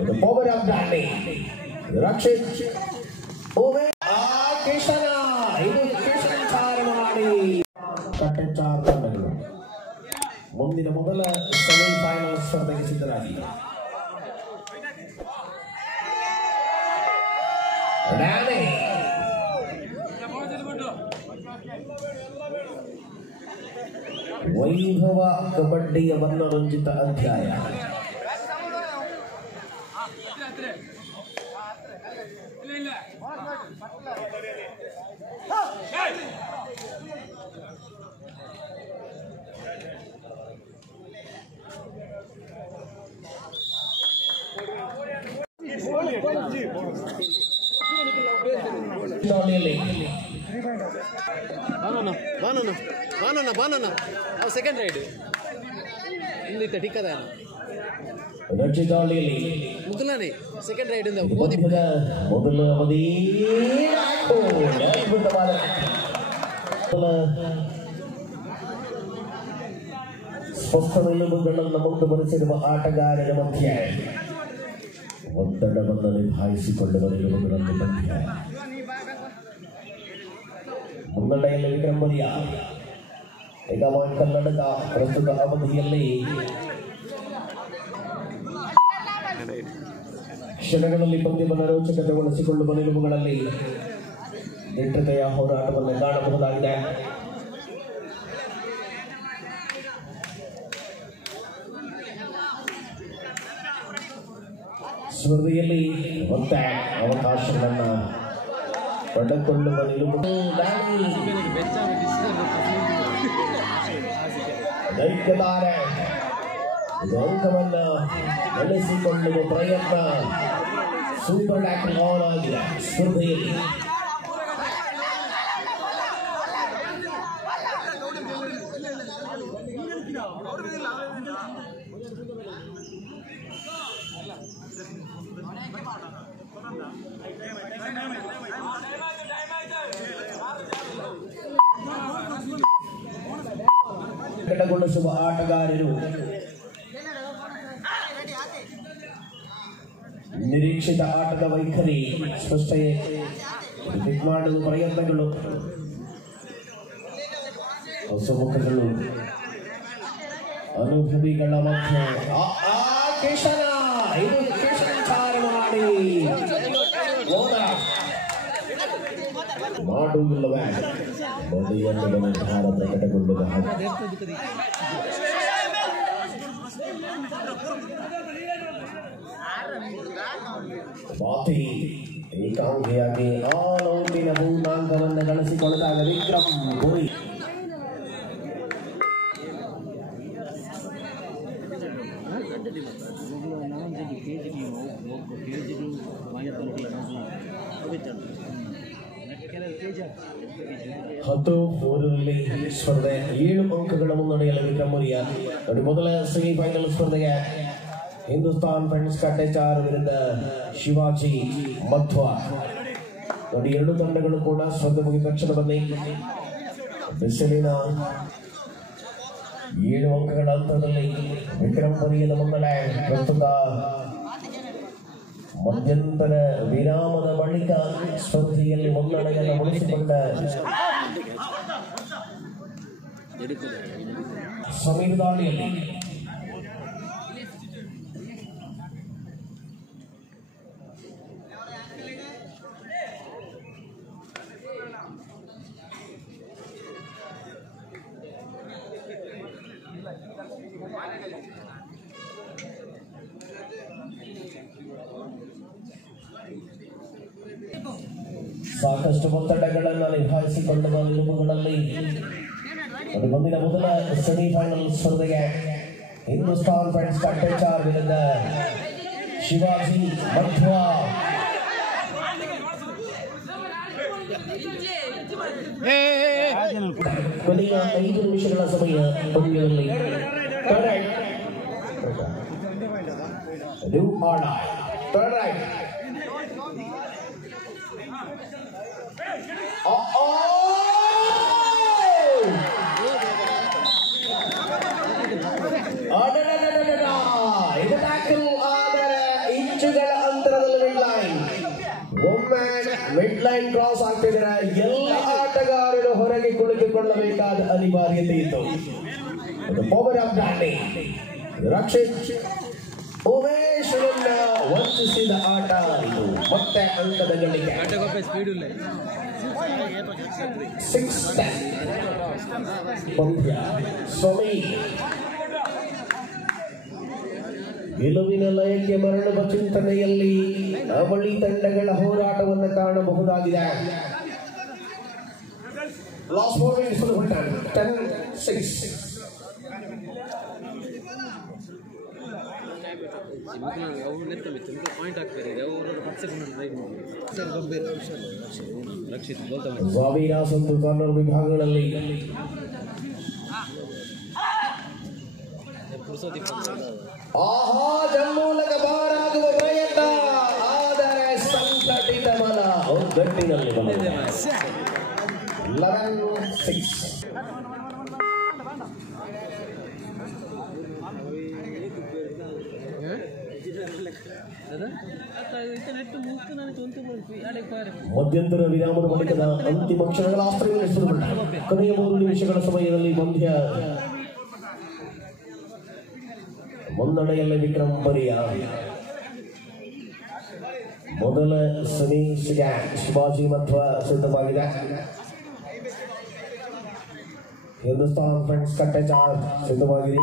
The power of Danny. Rakshit. Over. Krishna. Idu Krishna Charamani. Kattacha Tandalu. ಮುಂದಿನ ಮೊದಲ semifinal ಸ್ಪರ್ಧೆಗೆ ಸಿದ್ಧರಾಗಿ ವೈಭವ ಕಬಡ್ಡಿಯ ವರ್ಣರಂಜಿತ ಅಧ್ಯಾಯ Banana. Second ride. In the Tikada. Mutulani. Second ride in the ಬರೆಸಿರುವ ಆಟಗಾರರ ಮಧ್ಯೆ ಒತ್ತಡವನ್ನು ನಿಭಾಯಿಸಿಕೊಂಡು ಬರೆಯುವುದರಲ್ಲಿ ಪಂದ್ಯ ಮುನ್ನಡೆಯಲ್ಲಿ ವಿಕ್ರಮರಿಯ ಈಗ ಕನ್ನಡದ ಪ್ರಸ್ತುತ ಅವಧಿಯಲ್ಲಿ ಕ್ಷಣಗಳಲ್ಲಿ ಪಂದ್ಯವನ್ನು ರೋಚಕತೆಗೊಳಿಸಿಕೊಳ್ಳುವ ನಿಲುವುಗಳಲ್ಲಿ ದಿಟ್ಟತೆಯ ಹೋರಾಟವನ್ನು ಕಾಣಬಹುದಾಗಿದೆ. ಸ್ಪರ್ಧೆಯಲ್ಲಿ ಮತ್ತೆ ಅವಕಾಶಗಳನ್ನು ಪಡೆದುಕೊಳ್ಳುವ ನಿಲುವು ದೈತ್ಯತಾರೆ ಅಂಕವನ್ನು ಗಳಿಸಿಕೊಳ್ಳುವ ಪ್ರಯತ್ನ ಸೂಪರ್ ಟ್ಯಾಕಲ್ ಆನ್ ಆಗಿದೆ ಸ್ಪರ್ಧೆಯಲ್ಲಿ. ಘಟಗೊಳಿಸುವ ಆಟಗಾರರು ನಿರೀಕ್ಷಿತ ಆಟದ ವೈಖರಿ ಸ್ಪಷ್ಟತೆ ಮಾಡುವ ಪ್ರಯತ್ನಗಳು ಹೊಸ ಮುಖಗಳು ಅನುಭವಿಗಳ ಮಧ್ಯೆ ಮಾಡುವುದಿಲ್ಲವೇ ಬದಿಯನ್ನು ನಿರ್ಧಾರ ಪ್ರಕಟಗೊಂಡಿದೆ. ಬಾತಿ ಏಕಾಂಗಿಯಾಗಿ ಆಲೋಟಿನ ಪೂರ್ಣಾಂಕವನ್ನು ಗಳಿಸಿಕೊಳ್ಳದಾಗ ವಿಕ್ರಮ್ ಗೋರಿ ಹತ್ತು ಮೂರರಲ್ಲಿ ಸ್ಪರ್ಧೆ 7 ಅಂಕಗಳ ಮುನ್ನಡೆಯಲ್ಲಿ ವಿಕ್ರಮರಿಯ ಮೊದಲ ಸೆಮಿಫೈನಲ್ ಸ್ಪರ್ಧೆಗೆ ಹಿಂದೂಸ್ತಾನ್ ಫ್ರೆಂಡ್ಸ್ ಕಟ್ಟೆಚಾರ್ ವಿರುದ್ಧ ಶಿವಾಜಿ ಮಧ್ವ ನೋಡಿ. 2 ತಂಡಗಳು ಕೂಡ ಸ್ಪರ್ಧೆ ಮುಗಿದ ತಕ್ಷಣದಲ್ಲಿ ಬಿಸಿಲಿನ 7 ಅಂಕಗಳ ಅಂತರದಲ್ಲಿ ವಿಕ್ರಮರಿಯದ ಮುನ್ನಡೆ. ಪ್ರಸ್ತುತ ಮಧ್ಯಂತರ ವಿರಾಮದ ಬಳಿಕ ಸ್ಪರ್ಧೆಯಲ್ಲಿ ಮುನ್ನಡೆಯನ್ನು ಉಳಿಸಿಕೊಂಡ ಸಮೀಪದಾಳಿಯಲ್ಲಿ ಸಾಕಷ್ಟು ಒತ್ತಡಗಳನ್ನು ನಿಭಾಯಿಸಿಕೊಳ್ಳುವ ನಿಲುವುಗಳಲ್ಲಿ ಮುಂದಿನ ಮೊದಲ ಸೆಮಿಫೈನಲ್ ಸ್ಪರ್ಧೆಗೆ ಹಿಂದೂಸ್ತಾನ್ ಫ್ರೆಂಡ್ಸ್ ಕಟ್ಟೆಚಾರ್ ವಿರುದ್ಧ ಶಿವಾಜಿ ಮಧ್ವ. ಕೊನೆಯ 5 ನಿಮಿಷಗಳ ಸಮಯ ಪಂದ್ಯದಲ್ಲಿ ಇದು ಟ್ಯಾಕಲ್ ಆದರೆ ಇಂಚುಗಳ ಮಿಡ್ ಲೈನ್ ಕ್ರಾಸ್ ಆಗ್ತಿದ್ರೆ ಎಲ್ಲ ಆಟಗಾರರು ಹೊರಗೆ ಕುಳಿತುಕೊಳ್ಳಬೇಕಾದ ಅನಿವಾರ್ಯತೆ ಇತ್ತು. ಪವರ್ ಆಫ್ ದಾಂಡಿ ರಕ್ಷಿತ್ ಉಮೇಶ್ ವಂಚಿಸಿದ ಆಟ ಇದು. ಮತ್ತೆ ಅಂಕದ ಗಳಿಕೆ 6-10 ಪಂದ್ಯ. ಸ್ವಾಮಿ ಗೆಲುವಿನ ಲಯಕ್ಕೆ ಮರಳುವ ಚಿಂತನೆಯಲ್ಲಿ ಅವಳಿ ತಂಡಗಳ ಹೋರಾಟವನ್ನು ಕಾಣಬಹುದಾಗಿದೆ. Last 4 minutes for the full time. 10-6. ಜಾವೀರಾಸ್ ಮತ್ತು ಕಾರ್ನರ್ ವಿಭಾಗಗಳಲ್ಲಿ ಆಹಾ ಜಮ್ಮೂಲಕ ಬಾರಾಗುವ ಪ್ರಯತ್ನ, ಆದರೆ ಸಂಘಟಿತ ಮನ ಒಗ್ಗಟ್ಟಿನಲ್ಲಿ 11-6. ಮಧ್ಯಂತರ ವಿರಾಮದ ಬಳಿಕದ ಅಂತಿಮ ಕ್ಷಣಗಳ ಕೊನೆಯ 3 ನಿಮಿಷಗಳ ಸಮಯದಲ್ಲಿ ಪಂದ್ಯ ಮುನ್ನಡೆಯಲ್ಲಿ ವಿಕ್ರಮ್ ಬರಿಯ. ಮೊದಲ ಸೆಮಿಸ್ಗೆ ಶಿವಾಜಿ ಮಧ್ವ ಸಿದ್ಧವಾಗಿದೆ. ಹಿಂದೂಸ್ತಾನ್ ಫ್ರೆಂಡ್ಸ್ ಕಟ್ಟೆ ಚಾರ್ಜ್ ಸಿದ್ಧವಾಗಿದೆ.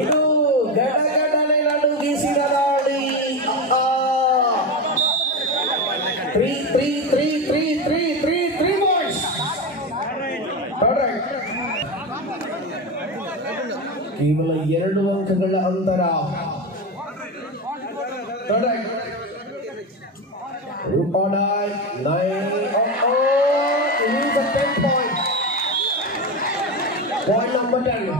ಇದು ಗಡಗಡನೆ ನಡುಗಿಸಿದ ದಾಳಿ. 3 points. ಕೇವಲ 2 ಅಂಕಗಳ ಅಂತರ. ರೂಪಾಡಾಯ್ 10 point. Point number 10.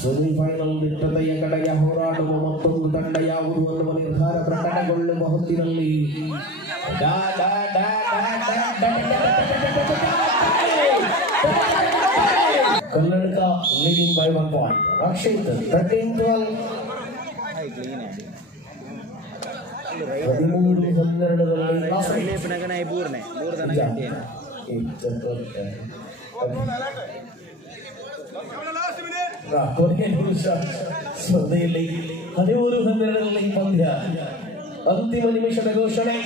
ಸೆಮಿಫೈನಲ್ ನಿಟ್ಟತೆಯ ಕಡೆಗೆ ಹೋರಾಡುವ ಮತ್ತೊಂದು ತಂಡ ಯಾವುದು ಅನ್ನುವ ನಿರ್ಧಾರ ಪ್ರಕಟಗೊಳ್ಳುವ ಹೊತ್ತಿನಲ್ಲಿ ಕನ್ನಡಕ ಲೀಡಿಂಗ್ ಬೈ 1 point. ರಕ್ಷಿತ್ 13-12. 13-12 ಸ್ಪರ್ಧೆಯಲ್ಲಿ 13-12 ಪಂದ್ಯ. ಅಂತಿಮ ನಿಮಿಷದ ಘೋಷಣೆ.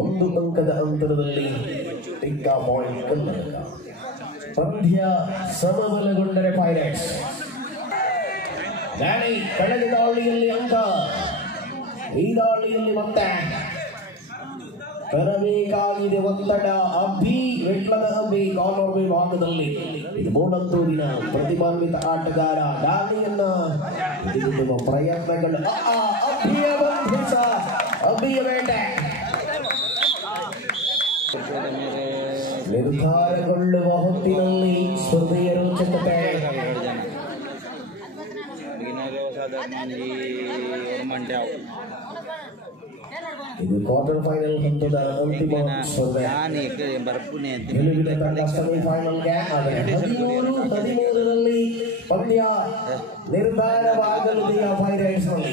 1 ಅಂಕದ ಅಂತರದಲ್ಲಿ ಟಿಕ್ಕಾ ಪಾಯಿಂಟ್ ಕನ್ನಡಕ. ಪಂದ್ಯ ಸಮಬಲಗೊಂಡರೆ ಪೈರೇಟ್ಸ್. ಡ್ಯಾನಿ ಕಳೆದ ದಾಳಿಯಲ್ಲಿ ಅಂಕ, ಈ ದಾಳಿಯಲ್ಲಿ ಮತ್ತೆ ತರಬೇಕಾಗಿದೆ ಒತ್ತಡ. ಅಭಿ ವಿಟ್ಲದ ಅಂಬಿ ಕಾರ್ನರ್ ವಿಭಾಗದಲ್ಲಿ ಇದು ಮೂಡಂತೂರಿನ ಪ್ರತಿಭಾನ್ವಿತ ಆಟಗಾರ ದಾಳಿಯನ್ನ ಹಿಡಿದಿಡುವ ಪ್ರಯತ್ನಗಳು. ಅಭಿಯ ಬಂಧಿಸ, ಅಭಿಯ ಬೇಟೆ ನಿರ್ಧಾರಗೊಳ್ಳುವ ಹೊತ್ತಿನಲ್ಲಿ ಸ್ಪರ್ಧೆಯ ರೋಚಕತೆ. ಇದು ಕ್ವಾರ್ಟರ್ ಫೈನಲ್ ಹಂತದ ಅಂತಿಮ ಸ್ಪರ್ಧೆ. ಗೆಲುವಿನ ತಂಡ ಸೆಮಿಫೈನಲ್ಗೆ, ಆದರೆ 13-13 ಪಂದ್ಯ ನಿರ್ಧಾರವಾಗಲಿದೆಯ ಪೈರೇಟ್ಸ್ನಲ್ಲಿ.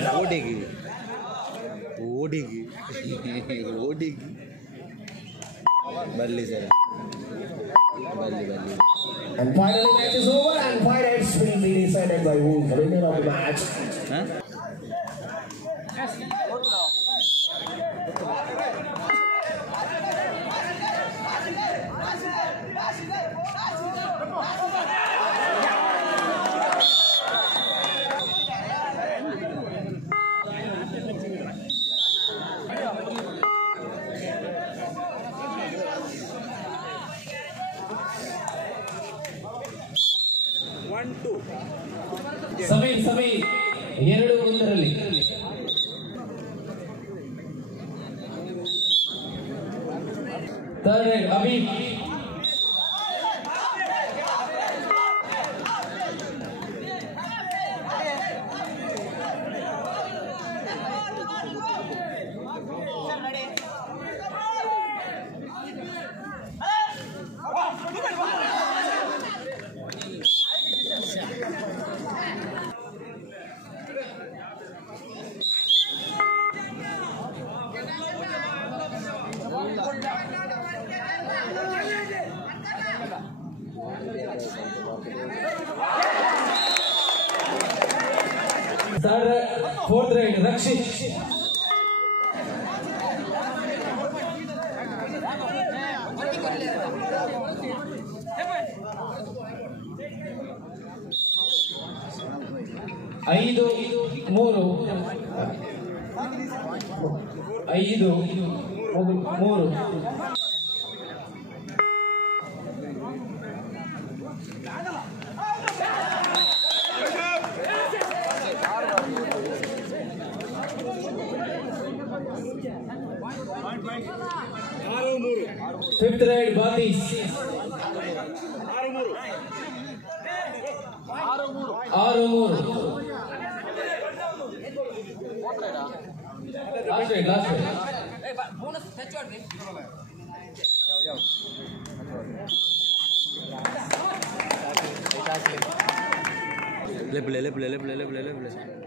ಬರಲಿ ಸರ್, ಬರಲಿ. And finally match is over and Pirates will be decided by who the winner of the match. Sameer 2-1. Third ride Abhi. fourth ride, Rakshit. ಐದು ಮೂರು Fifth ride, Batis. ಆರು ಮೂರು ಲಾಸ್ಟ್ ರೈಡ್ ले ले ले ले ले ले ले ले ले